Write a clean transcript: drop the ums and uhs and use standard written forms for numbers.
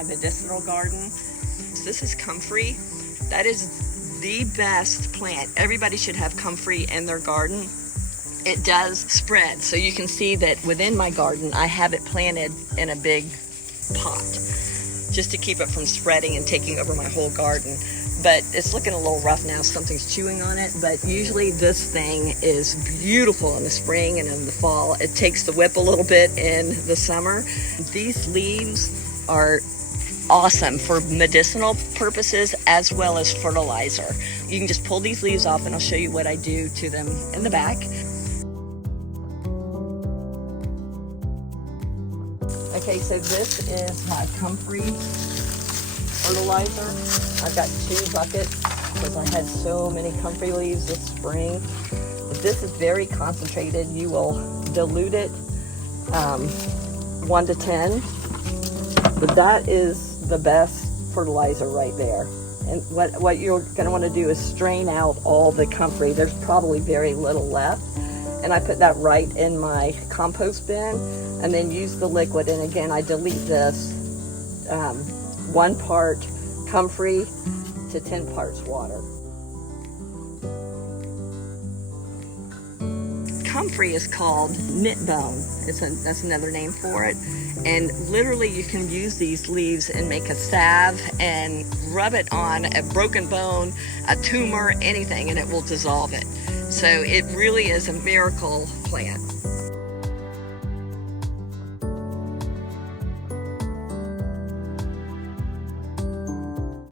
my medicinal garden. This is Comfrey. That is the best plant. Everybody should have Comfrey in their garden. It does spread. So you can see that within my garden, I have it planted in a big pot just to keep it from spreading and taking over my whole garden. But it's looking a little rough now. Something's chewing on it. But usually this thing is beautiful in the spring and in the fall. It takes the whip a little bit in the summer. These leaves are awesome for medicinal purposes as well as fertilizer. You can just pull these leaves off and I'll show you what I do to them in the back. Okay, so this is my Comfrey fertilizer. I've got 2 buckets because I had so many Comfrey leaves this spring. This is very concentrated. You will dilute it 1 to 10. But that is the best fertilizer right there. And what you're going to want to do is strain out all the Comfrey. There's probably very little left. And I put that right in my compost bin and then use the liquid. And again, I dilute this 1 part Comfrey to 10 parts water. Comfrey is called knitbone. That's another name for it. And literally you can use these leaves and make a salve and rub it on a broken bone, a tumor, anything, and it will dissolve it. So it really is a miracle plant.